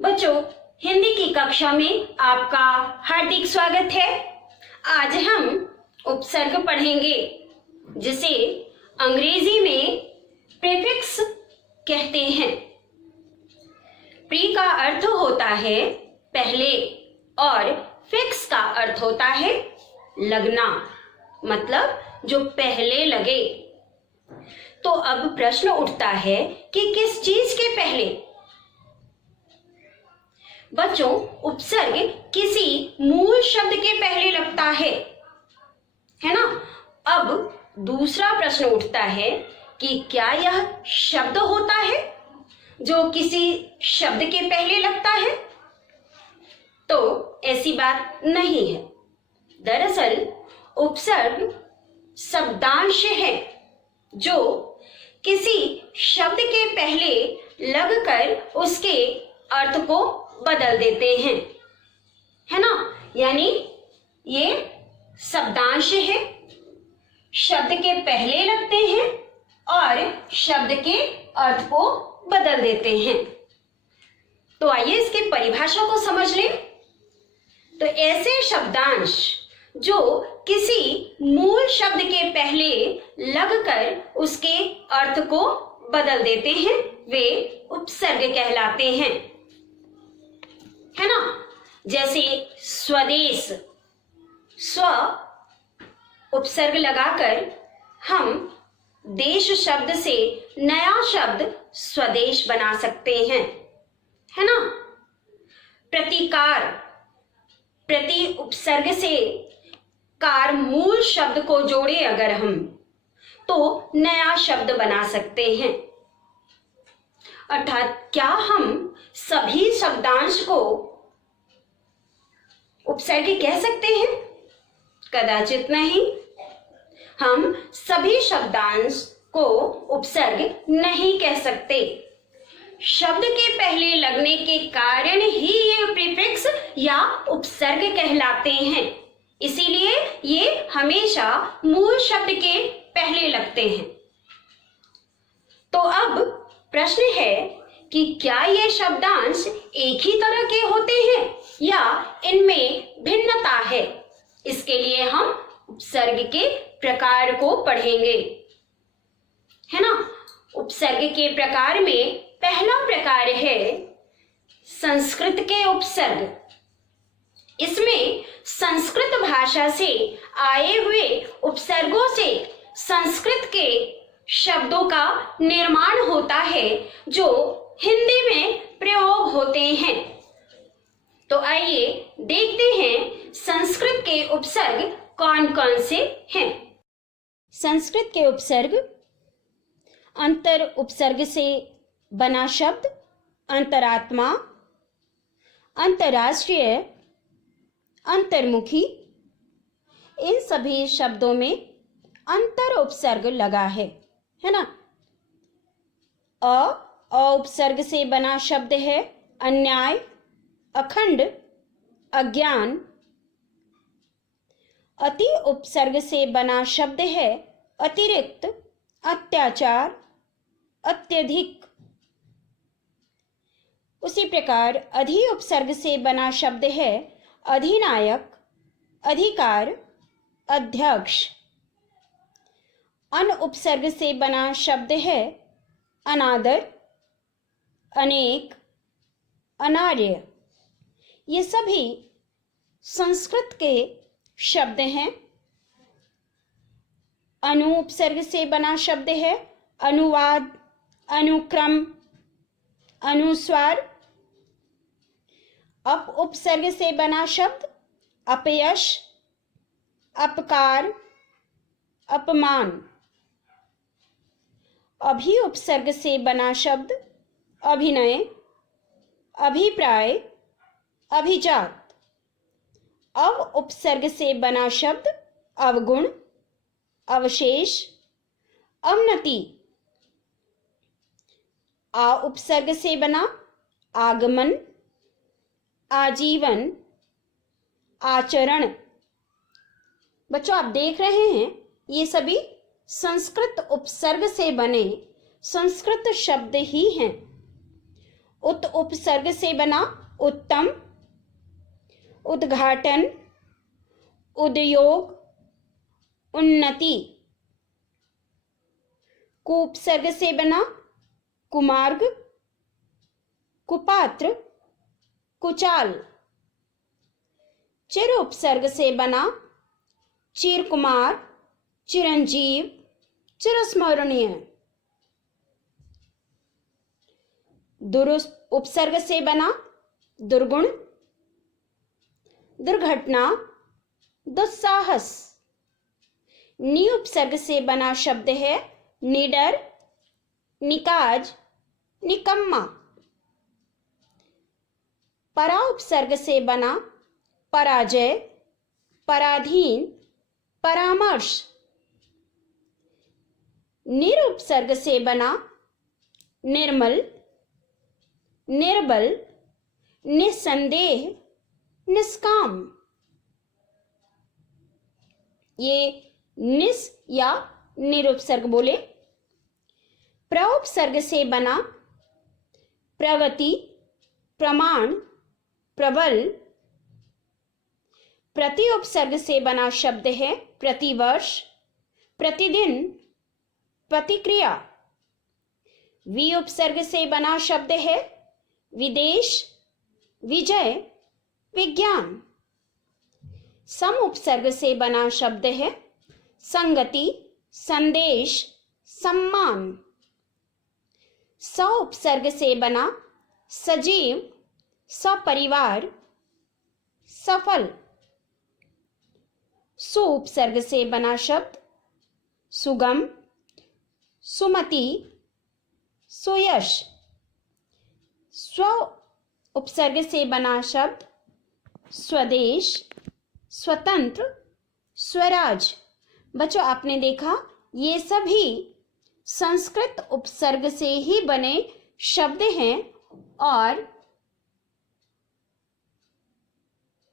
बच्चों, हिंदी की कक्षा में आपका हार्दिक स्वागत है। आज हम उपसर्ग पढ़ेंगे जिसे अंग्रेजी में प्रीफिक्स कहते हैं। प्री का अर्थ होता है पहले और फिक्स का अर्थ होता है लगना, मतलब जो पहले लगे। तो अब प्रश्न उठता है कि किस चीज के पहले? बच्चों, उपसर्ग किसी मूल शब्द के पहले लगता है ना। अब दूसरा प्रश्न उठता है कि क्या यह शब्द होता है जो किसी शब्द के पहले लगता है? तो ऐसी बात नहीं है। दरअसल उपसर्ग शब्दांश है जो किसी शब्द के पहले लगकर उसके अर्थ को बदल देते हैं, है ना। यानी ये शब्दांश है, शब्द के पहले लगते हैं और शब्द के अर्थ को बदल देते हैं। तो आइए इसकी परिभाषा को समझ लें। तो ऐसे शब्दांश जो किसी मूल शब्द के पहले लगकर उसके अर्थ को बदल देते हैं वे उपसर्ग कहलाते हैं, है ना। जैसे स्वदेश, स्व उपसर्ग लगाकर हम देश शब्द से नया शब्द स्वदेश बना सकते हैं, है ना। प्रतिकार, प्रति उपसर्ग से कार मूल शब्द को जोड़े अगर हम तो नया शब्द बना सकते हैं। अर्थात क्या हम सभी शब्दांश को उपसर्ग कह सकते हैं? कदाचित नहीं। हम सभी शब्दांश को उपसर्ग नहीं कह सकते। शब्द के पहले लगने के कारण ही ये प्रीफिक्स या उपसर्ग कहलाते हैं। इसीलिए ये हमेशा मूल शब्द के पहले लगते हैं। तो अब प्रश्न है कि क्या ये शब्दांश एक ही तरह के होते हैं या इनमें भिन्नता है? इसके लिए हम उपसर्ग के प्रकार को पढ़ेंगे, है ना। उपसर्ग के प्रकार में पहला प्रकार है संस्कृत के उपसर्ग। इसमें संस्कृत भाषा से आए हुए उपसर्गों से संस्कृत के शब्दों का निर्माण होता है जो हिंदी में प्रयोग होते हैं। तो आइए देखते हैं संस्कृत के उपसर्ग कौन कौन से हैं। संस्कृत के उपसर्ग अंतर उपसर्ग से बना शब्द अंतरात्मा, अंतर्राष्ट्रीय, अंतर्मुखी, इन सभी शब्दों में अंतर उपसर्ग लगा है ना। अ उपसर्ग से बना शब्द है अन्याय, अखंड, अज्ञान। अति उपसर्ग से बना शब्द है अतिरिक्त, अत्याचार, अत्यधिक। उसी प्रकार अधि उपसर्ग से बना शब्द है अधिनायक, अधिकार, अध्यक्ष। अन उपसर्ग से बना शब्द है अनादर, अनेक, अनार्य। ये सभी संस्कृत के शब्द हैं। अनु उपसर्ग से बना शब्द है अनुवाद, अनुक्रम, अनुस्वार। अप उपसर्ग से बना शब्द अपयश, अपकार, अपमान। अभि उपसर्ग से बना शब्द अभिनय, अभिप्राय, अभिजात। अव उपसर्ग से बना शब्द अवगुण, अवशेष, अवनति। आ उपसर्ग से बना आगमन, आजीवन, आचरण। बच्चों, आप देख रहे हैं ये सभी संस्कृत उपसर्ग से बने संस्कृत शब्द ही हैं। उत उपसर्ग से बना उत्तम, उद्घाटन, उद्योग, उन्नति। कु उपसर्ग से बना कुमार्ग, कुपात्र, कुचाल। चिर उपसर्ग से बना चिरकुमार, चिरंजीव, चिरस्मरणीय। दुर उपसर्ग से बना दुर्गुण, दुर्घटना, दुस्साहस। नि उपसर्ग से बना शब्द है निडर, निकाज, निकम्मा। परा उपसर्ग से बना पराजय, पराधीन, परामर्श। निर उपसर्ग से बना निर्मल, निर्बल, निस्संदेह, निष्काम। ये निस या निरुपसर्ग बोले। प्र उपसर्ग से बना प्रगति, प्रमाण, प्रबल। प्रति उपसर्ग से बना शब्द है प्रतिवर्ष, प्रतिदिन, प्रतिक्रिया। वि उपसर्ग से बना शब्द है विदेश, विजय, विज्ञान। सम उपसर्ग से बना शब्द है संगति, संदेश, सम्मान। स उपसर्ग से बना सजीव, सपरिवार, सफल। सु उपसर्ग से बना शब्द सुगम, सुमति, सुयश। स्व उपसर्ग से बना शब्द स्वदेश, स्वतंत्र, स्वराज। बच्चों आपने देखा ये सभी संस्कृत उपसर्ग से ही बने शब्द हैं और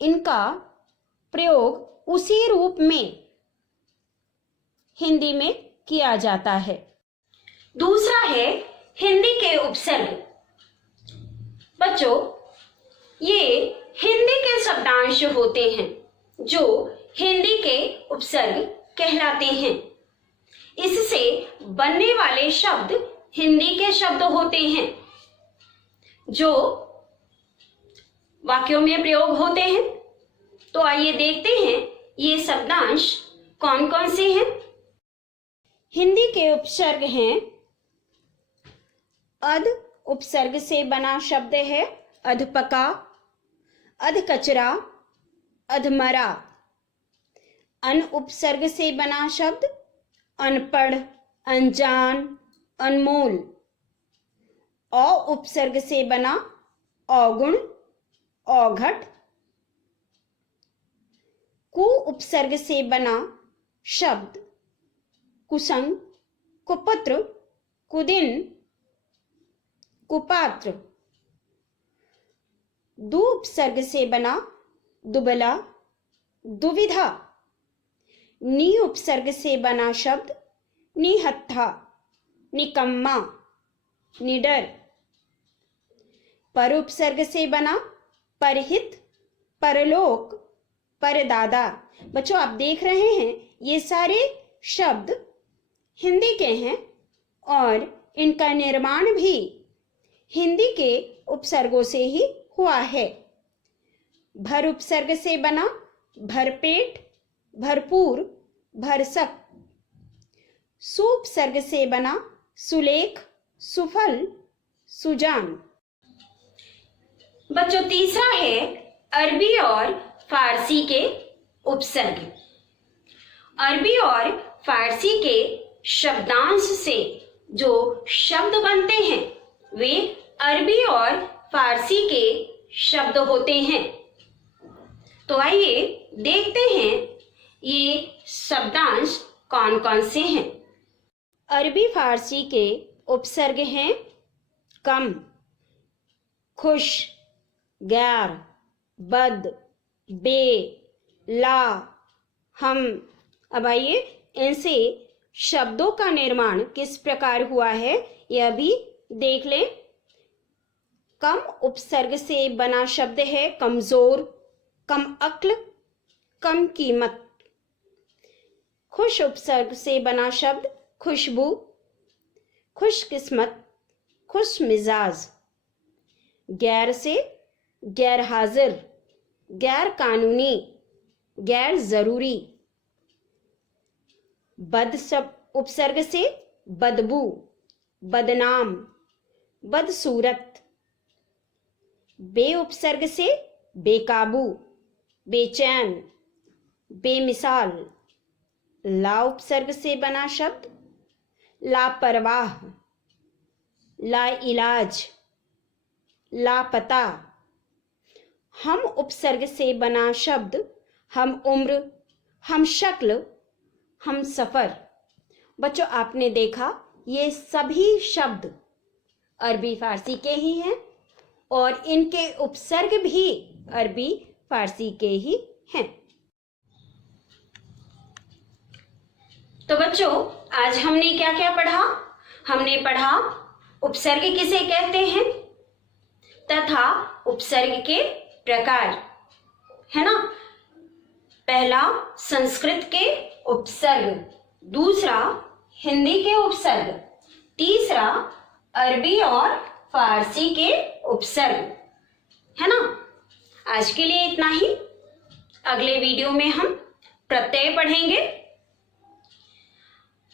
इनका प्रयोग उसी रूप में हिंदी में किया जाता है। दूसरा है हिंदी के उपसर्ग। बच्चों ये हिंदी के शब्दांश होते हैं जो हिंदी के उपसर्ग कहलाते हैं। इससे बनने वाले शब्द हिंदी के शब्द होते हैं जो वाक्यों में प्रयोग होते हैं। तो आइए देखते हैं ये शब्दांश कौन कौन से हैं। हिंदी के उपसर्ग हैं अध उपसर्ग से बना शब्द है अधपका, अधकचरा, अधमरा। अन उपसर्ग से बना शब्द अनपढ़, अनजान, अनमोल। औ उपसर्ग से बना अवगुण, औघट। कु उपसर्ग से बना शब्द कुसंग, कुपुत्र, कुदिन, कुपात्र। दु उपसर्ग से बना दुबला, दुविधा। नि उपसर्ग से बना शब्द निहत्था, निकम्मा, निडर। पर उपसर्ग से बना परहित, परलोक, परदादा। बच्चों आप देख रहे हैं ये सारे शब्द हिंदी के हैं और इनका निर्माण भी हिंदी के उपसर्गों से ही हुआ है। भर उपसर्ग से बना भरपेट, भरपूर, भरसक। सु उपसर्ग से बना सुलेख, सुफल, सुजान। बच्चों तीसरा है अरबी और फारसी के उपसर्ग। अरबी और फारसी के शब्दांश से जो शब्द बनते हैं वे अरबी और फारसी के शब्द होते हैं। तो आइए देखते हैं ये शब्दांश कौन कौन से हैं। अरबी फारसी के उपसर्ग हैं कम, खुश, गैर, बद, बे, ला, हम। अब आइए इनसे शब्दों का निर्माण किस प्रकार हुआ है यह भी देख लें। कम उपसर्ग से बना शब्द है कमजोर, कम अक्ल, कम कीमत। खुश उपसर्ग से बना शब्द खुशबू, खुशकिस्मत, खुश मिजाज। गैर से गैर हाजिर, गैर कानूनी, गैर जरूरी। बद उपसर्ग से बदबू, बदनाम, बदसूरत। बे उपसर्ग से बेकाबू, बेचैन, बेमिसाल। ला उपसर्ग से बना शब्द लापरवाह, लाइलाज, लापता। हम उपसर्ग से बना शब्द हम उम्र, हम शक्ल, हम सफर। बच्चों, आपने देखा ये सभी शब्द अरबी फारसी के ही हैं और इनके उपसर्ग भी अरबी फारसी के ही हैं। तो बच्चों, आज हमने क्या क्या पढ़ा? हमने पढ़ा उपसर्ग किसे कहते हैं तथा उपसर्ग के प्रकार, है ना। पहला संस्कृत के उपसर्ग, दूसरा हिंदी के उपसर्ग, तीसरा अरबी और फारसी के उपसर्ग, है ना। आज के लिए इतना ही। अगले वीडियो में हम प्रत्यय पढ़ेंगे।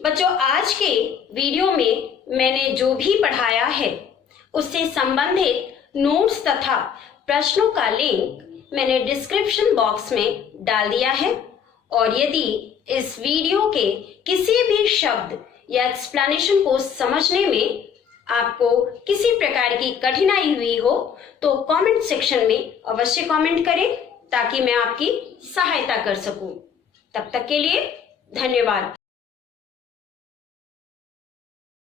बच्चों, आज के वीडियो में मैंने जो भी पढ़ाया है उससे संबंधित नोट्स तथा प्रश्नों का लिंक मैंने डिस्क्रिप्शन बॉक्स में डाल दिया है। और यदि इस वीडियो के किसी भी शब्द या एक्सप्लेनेशन को समझने में आपको किसी प्रकार की कठिनाई हुई हो तो कमेंट सेक्शन में अवश्य कमेंट करें ताकि मैं आपकी सहायता कर सकूं। तब तक के लिए धन्यवाद।